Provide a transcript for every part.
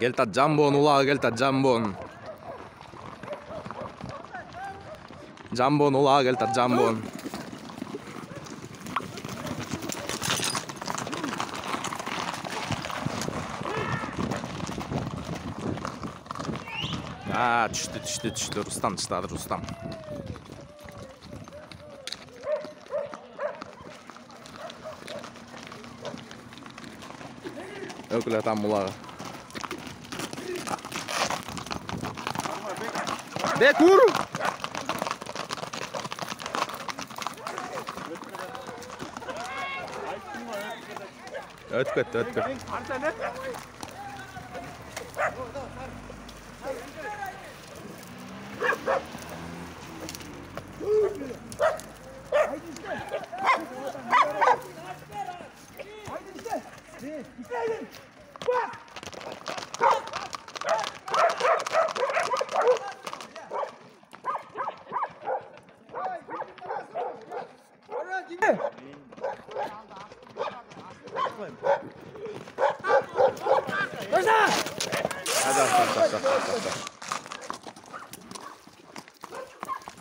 Keltä Jambon ulaa, keltä Jambon. Jambon ulaa, keltä Jambon. Düştü. Rustam çıtadı, Rustam. Ökülä tammulaga. Bek vur! Ötkö.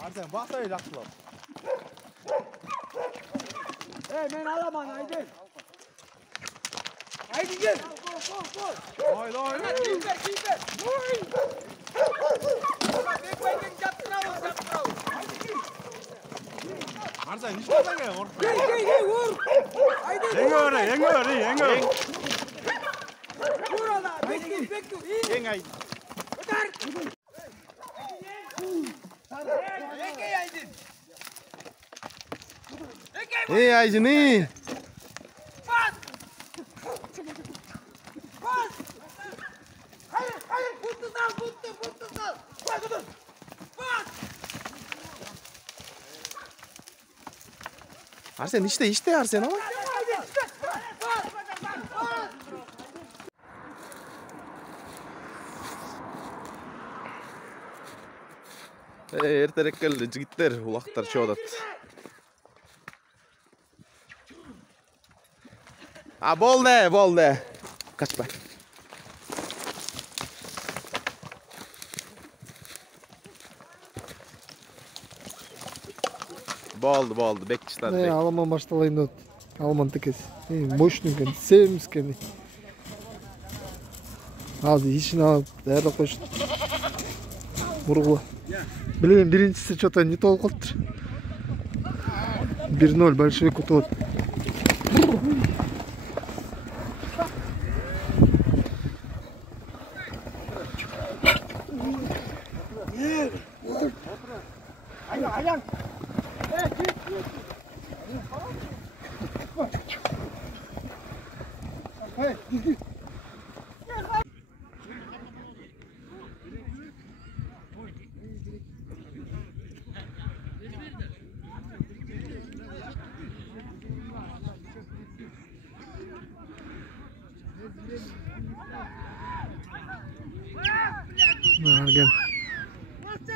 Arsen basayı жақсылап. Men alamam Aydın. Aydın gel. Haydi. Keeper. Bek yaptın. Arsen hiç olmadan gel. Gel vur. Aydın. Yenge. Vur ala. Bek dur. Yenge Aydın. Öter. Hey Aydın iyi. Bas. Hayır. Vurdu sal. Bas. Arsen işte Arsen ama. Erterek geldi jigitler, ulaktar çoğdat. Boldu. Kaçma. Boldu. Bekçiler. Алама башталайын деп. Алман текес. Мощный екен, семіз екен. Азыр ишин алып, даярдап коюш. Бургула. Билем, биринчиси что-то не толуп калыптыр. 1-0 большевик утуп. Ayağın. Hey, düzgün. Argen.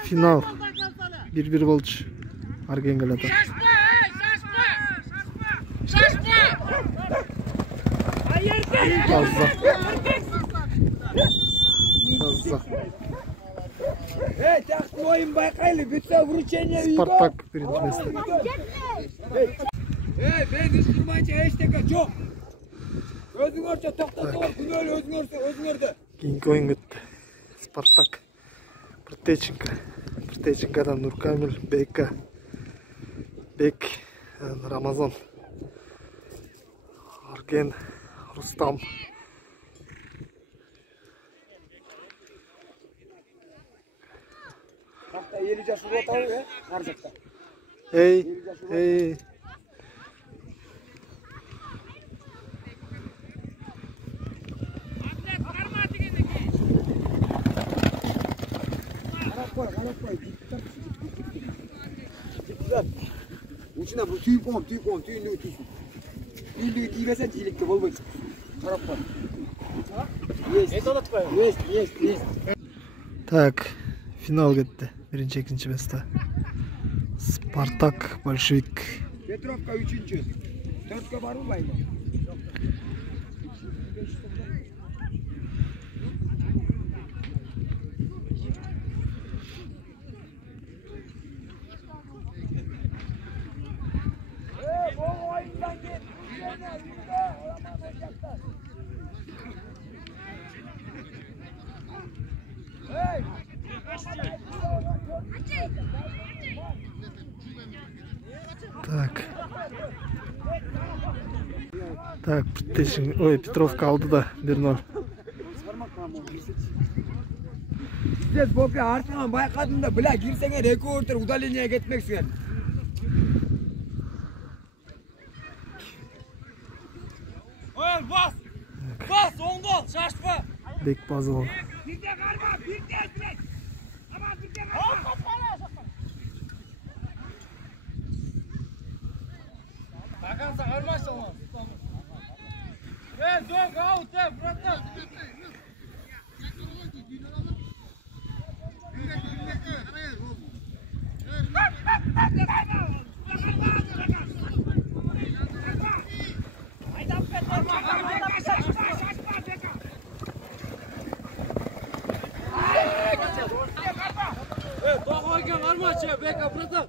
Final. 1-1 болчу. Argen келатат. Şaşma! Таза. Taktın oyun baykaylı. Bütün vuruşenya iyi. Спартак birinci месте. Ben hiç durmayınca eşteka çok. Özün örse toxtatı gün öyle özün örde. Keyingi oyun өтті. Спартак. Пртеченкадан Нуркамил, Бек, Рамазан, Argen, Rustam. Hatta yeri cası rotağı ya, harcakta. Hey. Uçuna bu tüy kom, tüyünü ötüsün. Tüyünü giymesen iyilikte bol boy. Taraf var. Есть. Так, final кетті. Birinci, ikinci месте. Спартак, Большевик. Petrovka 3. 4'e var mı? Так. Так, ой, Петровка aldı da 1-0. Siz bopi artığını bayqadın da bila girsene rekordur udaliniye gitmeksin. Oğlum bas! Bas! On gol! Şaşma! Bek bazı oldu. Bir de karma, bir de direkt. Ama bir de karma. Bakansa karmaşsa onu. Gel dök out de bırak. Doğayken karmaşa beka bırak.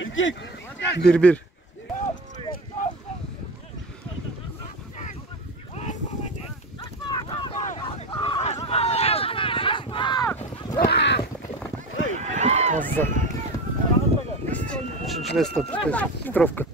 İlkik. 1-1. Fazla. Üçüncü mesut Petrovka.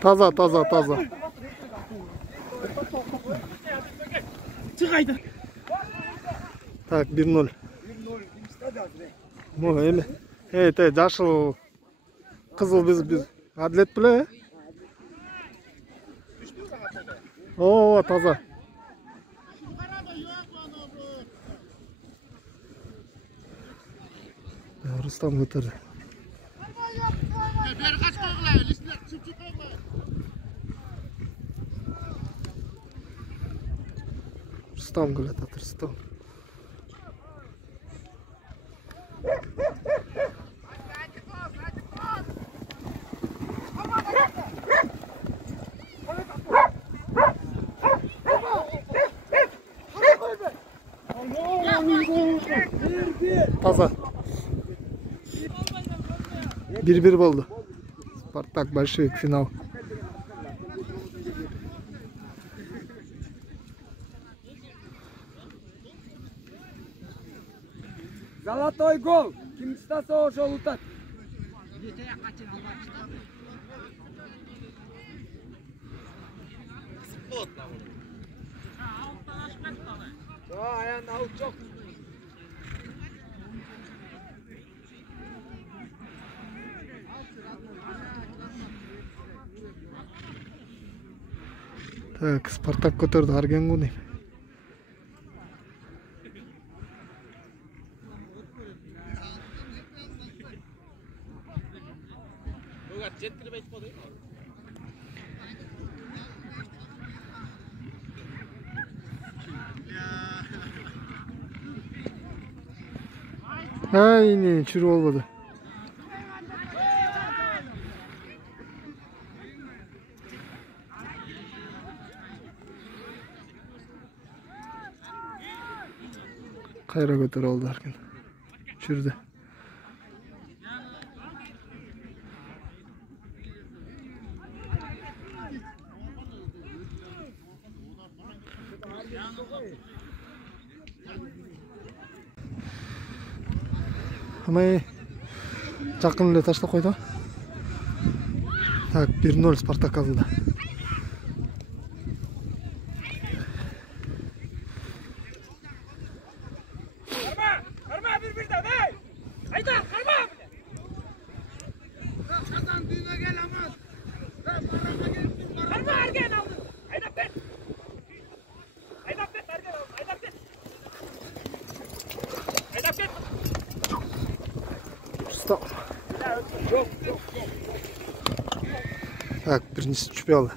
Taza. Çık haydi. Tak 1-0. Bu öyle. Evet, Jaşıl kızıl biz adlet bile. Oo, taza. Ya, Rustam götürdü. Rustam gol atar, Rustam. Taza. 1-1 oldu. Spartak Большевик final. Zalatoy gol. Kim istese o şolutat. Ayağında avut çok. Так, Спартак көтерді Аргенгу дейм. Aynen, çürü olmadı. Kayra götür oldu Erkin. Çürdü. Ama жақын эле таштап койду. Так, 1-0 Спартак алды. Karma bir-birden hey! Haydar karma! Kazan düğüne gel ama. Karma ergen aldı. Haydar bet. Haydar bet ergen aldı. Haydar bet. Haydar bet. Stop. Yok. Так, биринчиси түшпөй алды.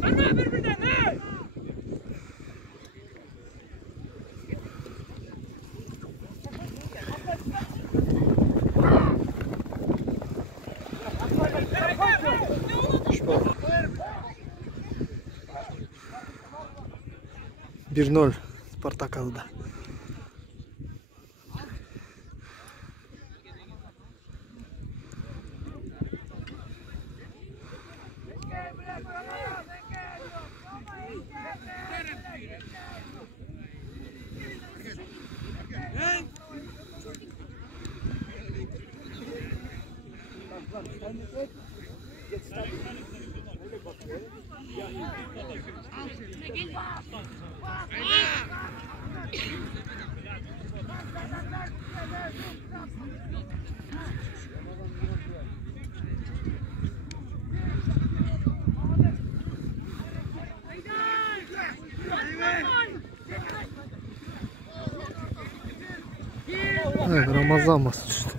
Karma bir-birden hey! Түшпөй алды. 1-0 Спартак алды. Evet, Ramazan bası düştü.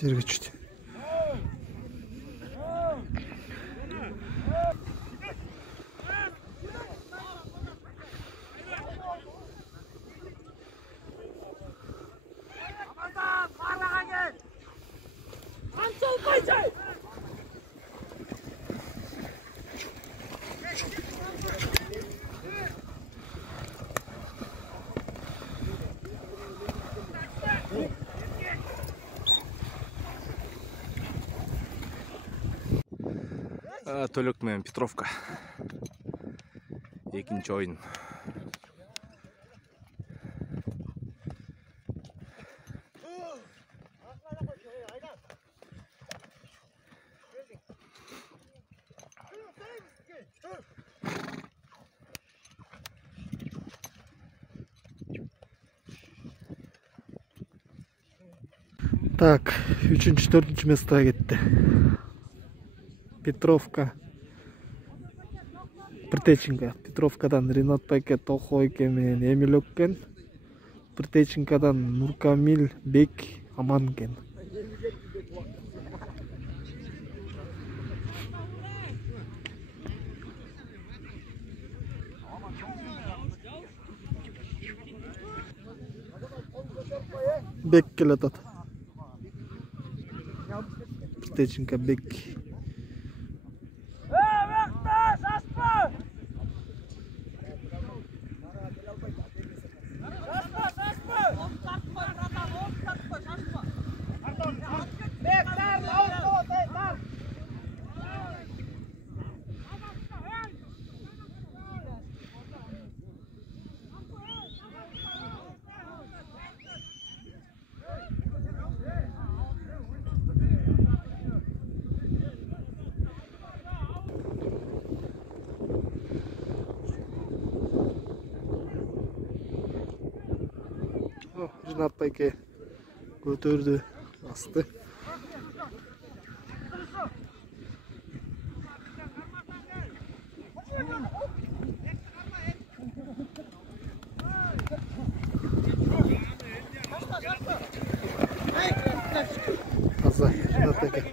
Жерге düştü. Төлөк менен Петровка. Экинчи oyun. Так, 3-4 место gitti. Петровка. Притеченко. Петровкадан Ринат Байке Тохойке менен Эмил Өккен. Притеченкадан Нуркамил Бек Аманген. Бек келатат. Притеченко Бек. Ринат Байке көтөрдү, асты. Таза, Ринат Байке.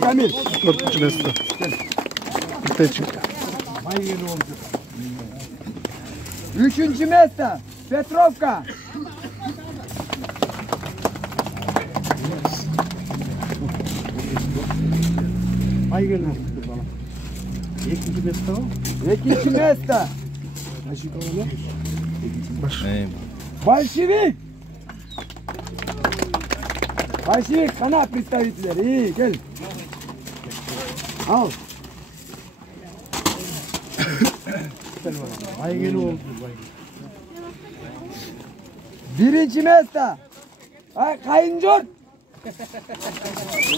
Камиль. Четвертое место. Притеченко. Üçüncü место Петровка. Байгені болыпты бала. Экинчи место го? Экинчи место. Большевик. Большевик қана представителер. Кел. Ал. Байгені болыпты. Birinci место. Ay Kayınjort.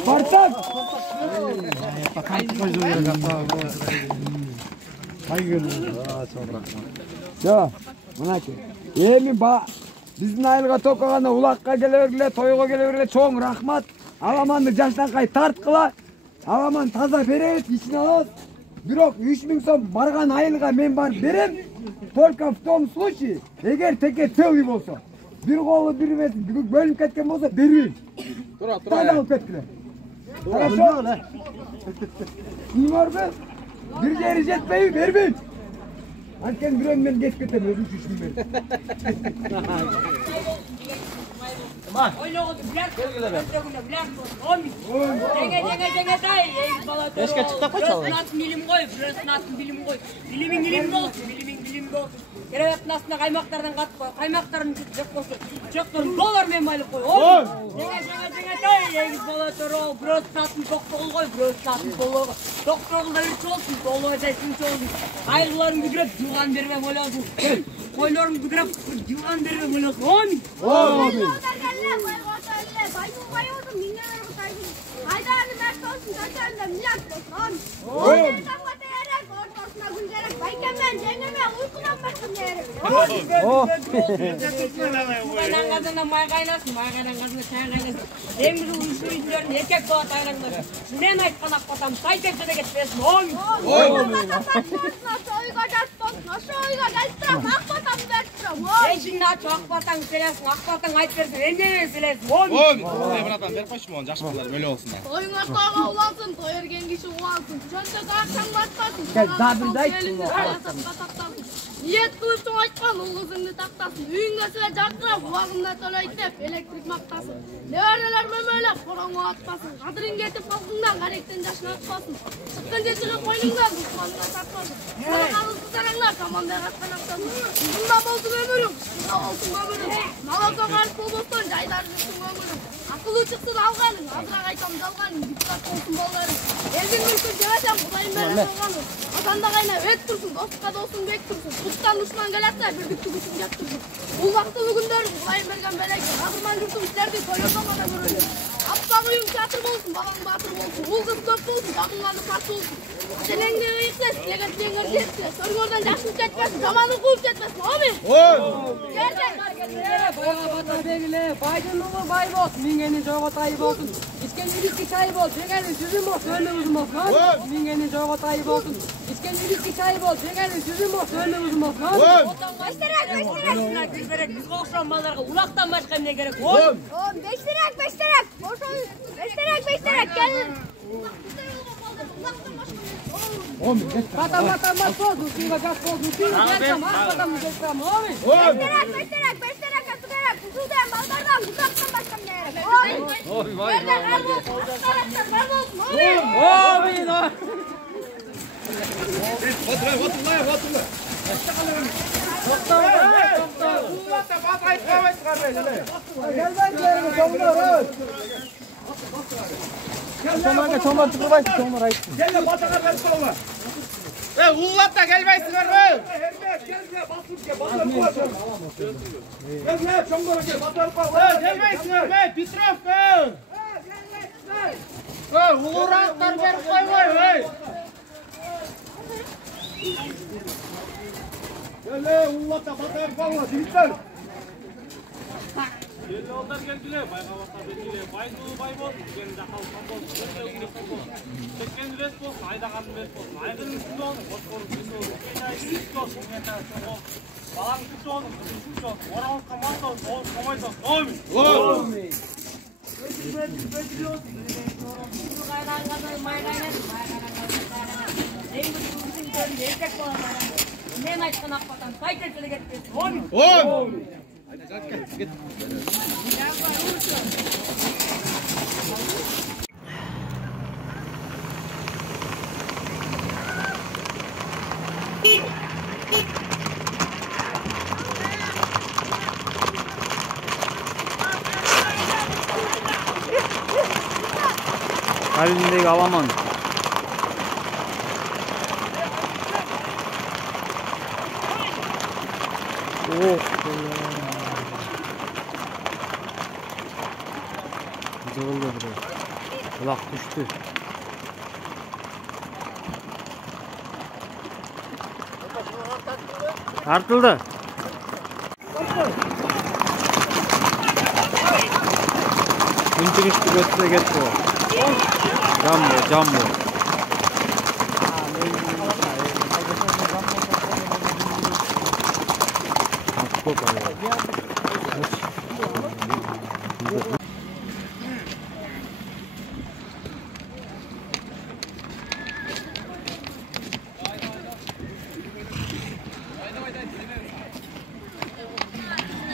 Spartak. Байгені. Yo, mına ki. Биздин айылга токоганда улакка келе бергиле, тойго келе бергиле, чоң рахмат. Аламанды жаштанкай тарткыла. Аламан таза беребиз, ичине алабыз. Бирок 3000 сом барган айылга мен барып берем. Только в том случае, эгер теке целый болсо. Bir kolu bir mesin bölünüp ketken bolsa bereyim. Tura. Hadi alıp ketkiler. Хорошо? Var mı? Bir yeri jetmeyi vermeyin. Anken bir önden geç ketem özüm şüşüm verin. Eşke çıkta koçalım. Bilim olsun. Керебеттің астына қаймақтардан қатып қой, қаймақтарын жеп қойсын, жоқтарын доллармен байлып қой. Жаңа, егіз бола тұр ол, бірөз сатын тоқтығыл қой, бірөз сатын толығы. Тоқтығылда үрші олсын, толығы жайсыншы олсын. Айғыларын бүдіреп, жуған бермем ойласын. Қойларын бүдіреп, жуған бермем ойласын. Омин! Майдан қазанда май қайнасын, майдан қазында шай қайнасын. Емізі ұйшы үйділерін еркек болады айлаңдар. Мен айтқан ақпатам сай текті де кетпесін. Ойға Ешіңді атшы ақпатаң селесін, ақпатаң айт берсін, endемен селесін. Братан, бер қойшы мұғын, жаш қылар, өлі олсын. Тойың артаға уласын, той ерген кеші уалсын. Жонтаға ақшаң батпасын. Ниет қылып соң айтқан, ол қызыңды тақтасын. Үйіңді сіле жақтырап, уағымда төлейді деп, электрик мақтасын. Леорелер мөмөлеп, қораңға атпасын. Қадырын кетіп қалқыңдан, қаректен жашын атпасын. Шыққан жетігі қойныңдан, дұшманға сатпасын. Сарақалысы сараңлар, командай қатқан ақтасын. Бұнда болсын өмірің, бұнда болсын өмірің. Малауға қарыс болбостан, жайдар жүрсің өмірің. Ақылы шықсын алғаның, азырақ айтам жалғаның, диктат болсын болғаның. Елдің мүлкін жемесем, құдайын бәрі болғаның. Атанда қайна өт тұрсын, достыққа досын бек тұрсын. Құттан дұшман келатса, бірдікті күшін жап тұрсын. Бұл вақтылы күндерін құдайын берген бәлеге, ағырман жүрсің істерді тойлаудан ғана көрілер. Аппақ үйің театр болсын, балаң батыр болсын. Ол қыз көп болсын, бағынғаны саты болсын. Сенеңде үйіксес, тегін теңір жетсе, сөргөрден жақшын кетпесін, жаманы қуып жетпесін, оми? Байдың ұлы бай болсын, меңгені жойға тайы болсын. Искен үйріскі чайы бол, жеңәлі жүзім болсын, өлі ұзым болсын. Меңгені жойға тайы болсын. Искен үйріскі чайы бол, жеңәлі жүзім болсын, өлі ұзым болсын. Бештерек. Біз қоқшан баларға ұлақтан башқа не керек? Бештерек. Келін. Батам, соз, үстіңге жас болсын, үстіңге жастам, ақпатамыз жастам, оми? Бештерек, асығарек, күзуден, балдардан, бұзақтан басқам не керек. Берден ғар болсын, асқараттар бар болсын, оми? Çomlarga çomlar tıkırbaysın, çomlar aytsın. Gel batağa ben sola. Уллатта келбейсіңдер бе? Gel çongora gel batar bak. Келбейсіңдер бе? Петров бе? Улырақтар беріп қоймай, ей! Gel ullata batar bak. Dinler. Елді олдар келділе, байғабаққа бетіле, байдығы бай болсын, кені жақал қан болсын, бірге өңдеп болсын. Кеткен үлес болсын, айдағаны үлес болсын, айғының үстінде олсын, қосқорын үстінде олсын, кенайын үстінде олсын, баланың үстінде олсын, үстінде олсын, оралыққа мал олсын, олсын, қомай олсын, оймын! Оймын! Мен айтқан ақпатан сай текілі кетпесін, оймын! Оймын! Калиндеги аламан. Жығылды бір. Құлақ түшті. Артылды. Күнтігішті көтті кетті. Жамбо.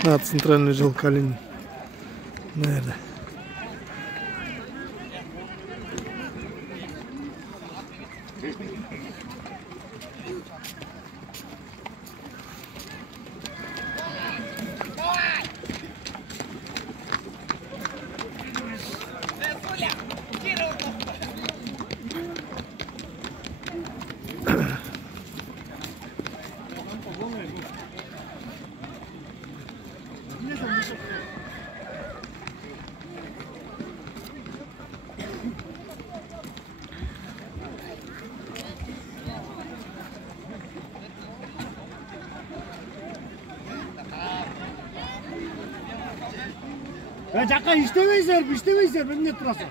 На центральный жил Калин. Наверное. Жаққа іштемейсіздер, міне тұрасың.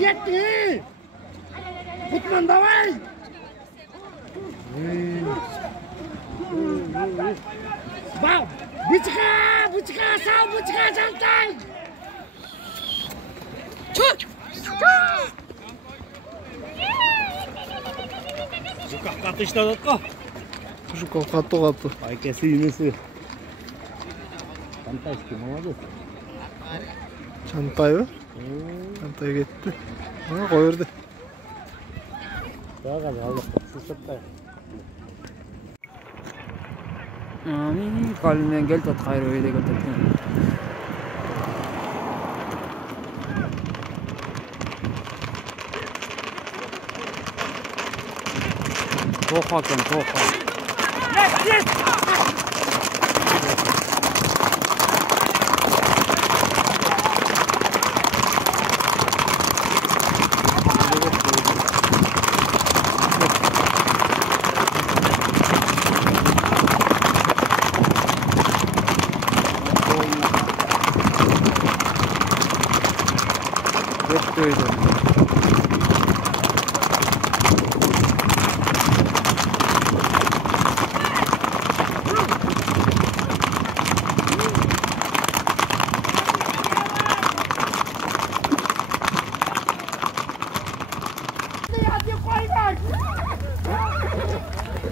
Кетті! Құтман, давай! Бау! Бычка, сал, бычка, жантай! Жукақ қатты іштадық қо? Жуков қатты. Айкесі енесі. Фантастика, молодец. Çantay var. Çantaya gitti. Ha, koyurdu. Daha galiba aldık. Sısırttay. Kalinen gel tat hayır öyle gel tat. Toha ken toha. Yes.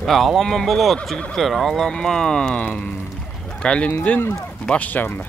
Аламан болот, жигиттер, аламан. Калиндин баш жагында.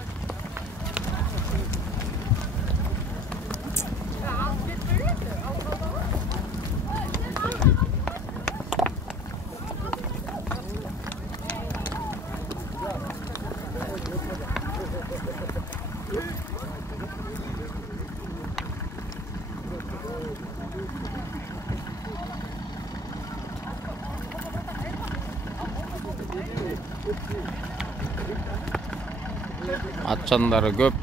Атчандары көп.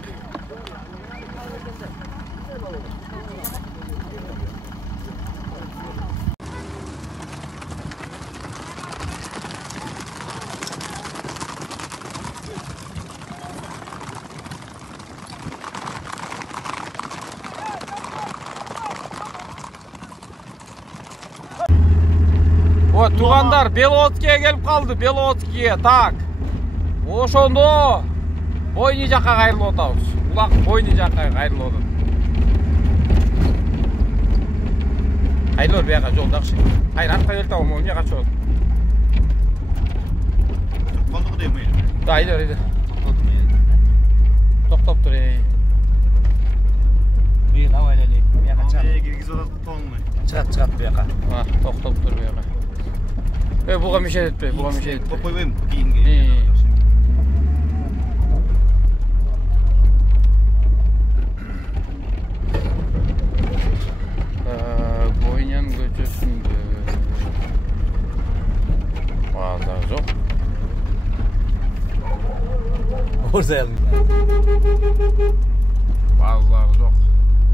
О, туғандар, Беловодскиге келіп қалды, Беловодскиге, так. Ошондо бойни жаққа қайрылып отабыз. Улақ бойни жаққа қайрылып отыр. Қайрылып бияқа жолдақшы. Қайр, артқа келіп табым, ойне қачы отыр. Қалдығы дейм ей? Да, айдар. Тоқтап тұр, ей. Ей, лау әлелей. Бияқа чар. Ей, киргіз отады құттауын ой. Чыгат бияка. Токтоп тур бияка. Буга мешет этпей, буга мешет этпей. Койбойм кийинге. Бойнян көчөсүндө. Базар жок. Орзайм. Базар жок.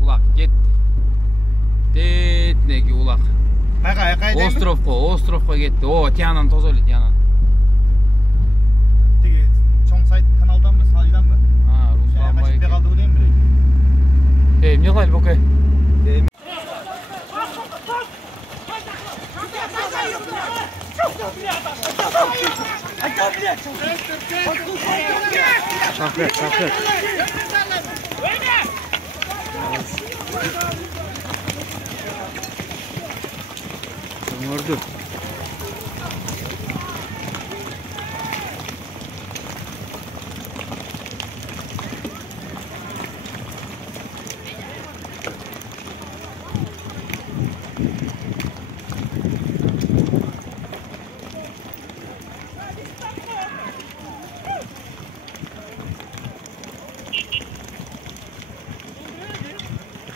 Улак кетти. Детнеги улак. Кайга Островко кетти. О, Тиянан тозо эле, Тиянан. Тиги чоң сайт каналданбы, сайданбы? Руслан Кайчыкта байке. калды билем бирек. Эмне кылайлы боке? Шахлет. Ömürdü.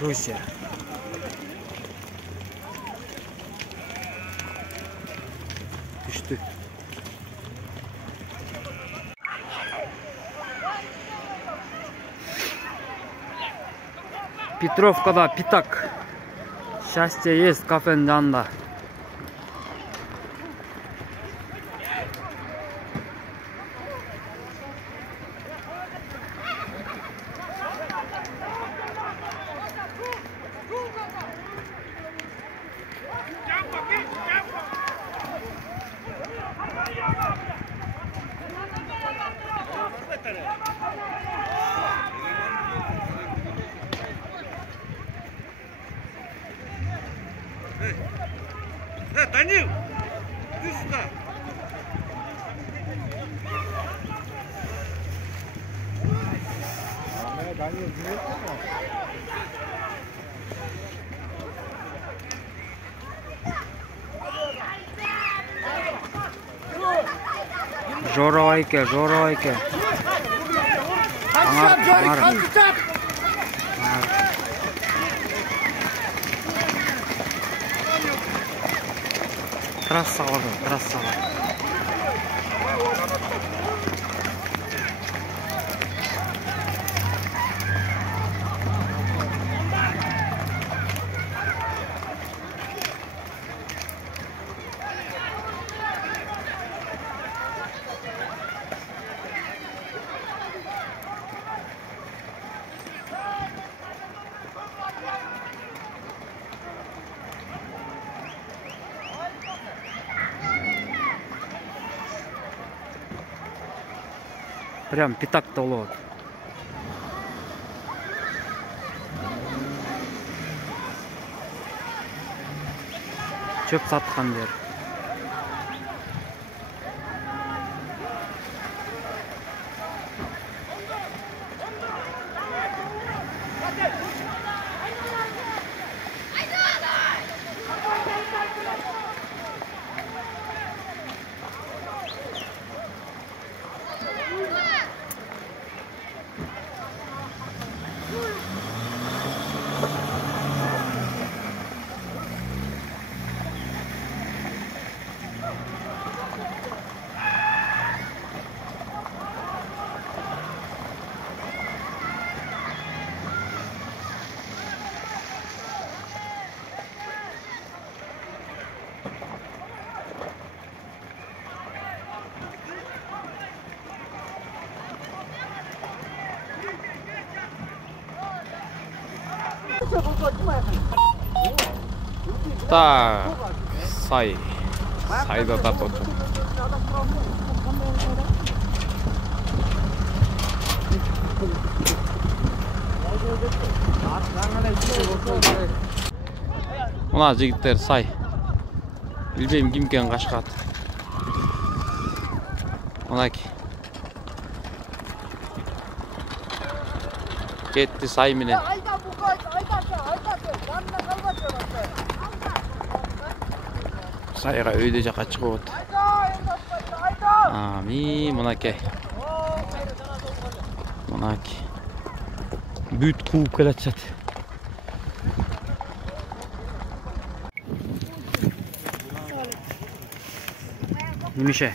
Rusya. Düştü. Petrovka'da Pitak. Счастье есть kafenin yanında. Данил, иди сюда. Жоровайке. Аңар. Трассаға. Прям Питак толот. Чөп сатқан жер. Так, сайда да точно. Мына жигиттер сай. Билбейм кимден качкат. Мынаки. Кетти сай менен. сайга өйдө жака чыгып атат. Мынакей. Мынакей. Бүт кууп келатышат. Немеше?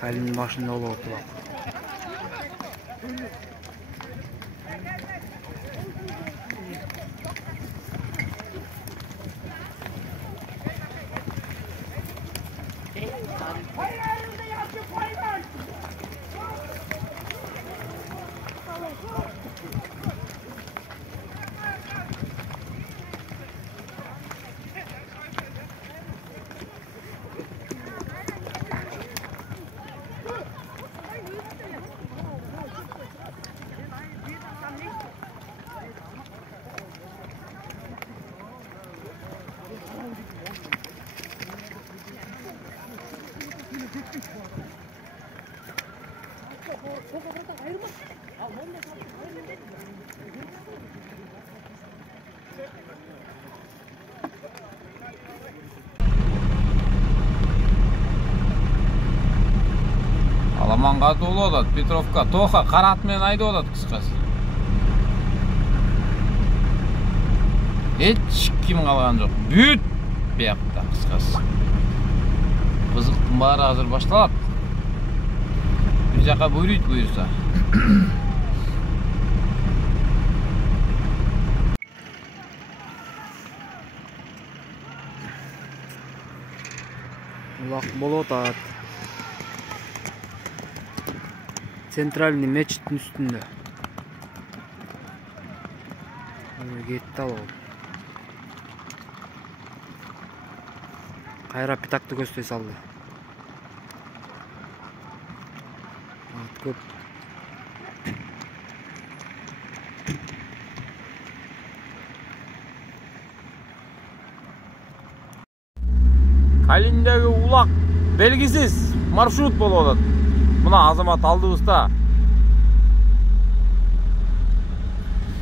Калинин башында болуп атат. Аламанга толуп атат, Петровка тоха карат менен айдап атат кыскасы. Эч ким калган жок. Бүт биякта кыскасы. Кызыктын баары азыр башталат. Бир жака буйройт буйруса. Улак болуп атат. Центральный мечиттин үстүндө. Кетти ал. Кайра питакты көздөй салды. Ат көп. Калиндеги улак белгисиз маршрут болуп атат. Мына Азамат алдыбызда.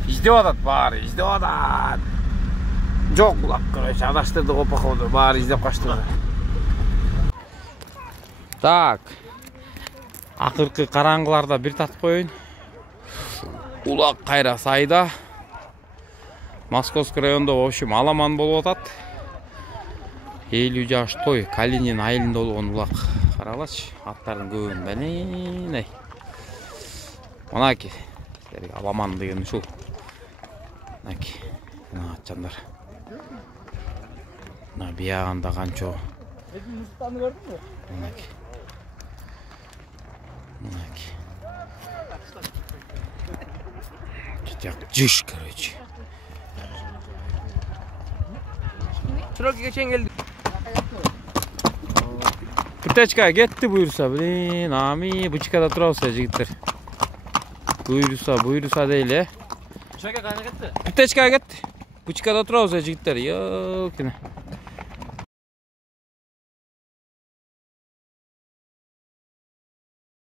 Издеп атат баары, издеп атат. Жок улак, короче, адаштырды копакоду, баары издеп качты. Так. Акыркы караңгыларда бир татып коеюн. Улак кайра сайда. Московский районда, в общем, аламан болуп атат. 50 жаш той, Калинин айылында болгон улак. Каралачы, аттардын көбүн бәлейнай. Мынаки, силерге аламан деген ушул. Мынаки, мына атчандар. Мына биягында канчо. Мынаки. Мынаки. Кетяк жиш, короче. Чуракка чейин келдик. Птечка кетти буйруса, блин, бычкада турабыз жигиттер. Буйруса дейли, Птечка кайда кетти? Птечка кетти. Бычкада турабыз жигиттер. Ёкина.